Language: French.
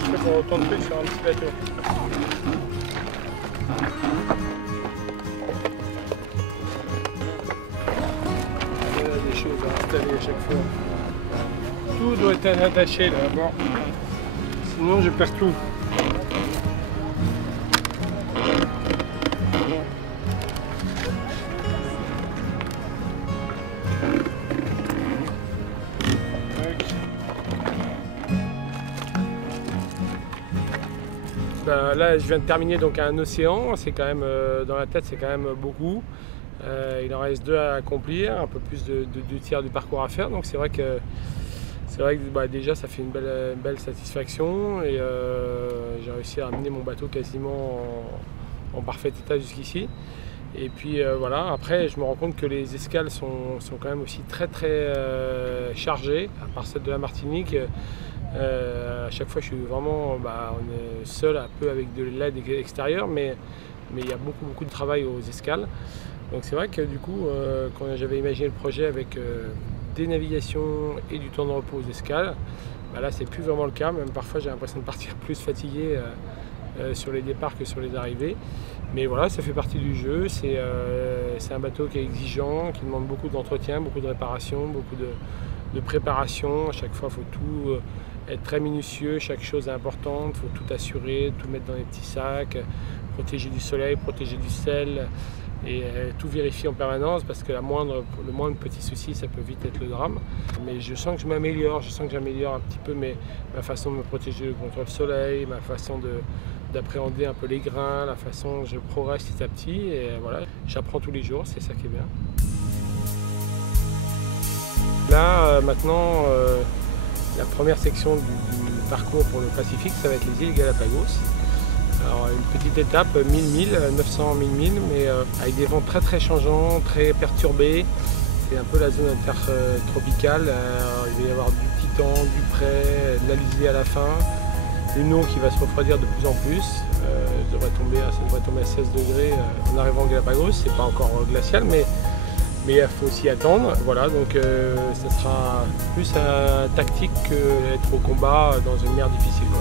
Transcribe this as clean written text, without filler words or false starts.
fait pour autant de trucs sur un petit bateau. Il y a des choses à installer à chaque fois. Tout doit être attaché là, bon. Sinon je perds tout. Là, je viens de terminer donc un océan. C'est quand même dans la tête, c'est quand même beaucoup. Il en reste 2 à accomplir, un peu plus de 2/3 du parcours à faire. Donc c'est vrai que déjà ça fait une belle satisfaction et j'ai réussi à amener mon bateau quasiment en parfait état jusqu'ici. Et puis voilà, après je me rends compte que les escales sont quand même aussi très chargées, à part celle de la Martinique. À chaque fois je suis vraiment on est seul un peu avec de l'aide extérieure, mais il y a beaucoup de travail aux escales. Donc c'est vrai que du coup quand j'avais imaginé le projet avec des navigations et du temps de repos aux escales, là c'est plus vraiment le cas. Même parfois j'ai l'impression de partir plus fatigué sur les départs que sur les arrivées. Mais voilà, ça fait partie du jeu. C'est un bateau qui est exigeant, qui demande beaucoup d'entretien, beaucoup de réparation, beaucoup de préparation. À chaque fois il faut tout être très minutieux, chaque chose est importante, il faut tout assurer, tout mettre dans les petits sacs, protéger du soleil, protéger du sel et tout vérifier en permanence parce que le moindre petit souci ça peut vite être le drame. Mais je sens que j'améliore un petit peu ma façon de me protéger contre le soleil, ma façon d'appréhender un peu les grains, la façon dont je progresse petit à petit et voilà, j'apprends tous les jours, c'est ça qui est bien. Là maintenant la première section du parcours pour le Pacifique, ça va être les îles Galapagos. Alors une petite étape, 1000 milles, 900 000 milles, mais avec des vents très changeants, très perturbés. C'est un peu la zone intertropicale. Il va y avoir du petit temps, du près, de l'alizé à la fin. Une eau qui va se refroidir de plus en plus. Ça devrait tomber à 16 degrés en arrivant au Galapagos. C'est pas encore glacial, mais il faut s'y attendre. Voilà, donc ça sera plus tactique qu'être au combat dans une mer difficile, quoi.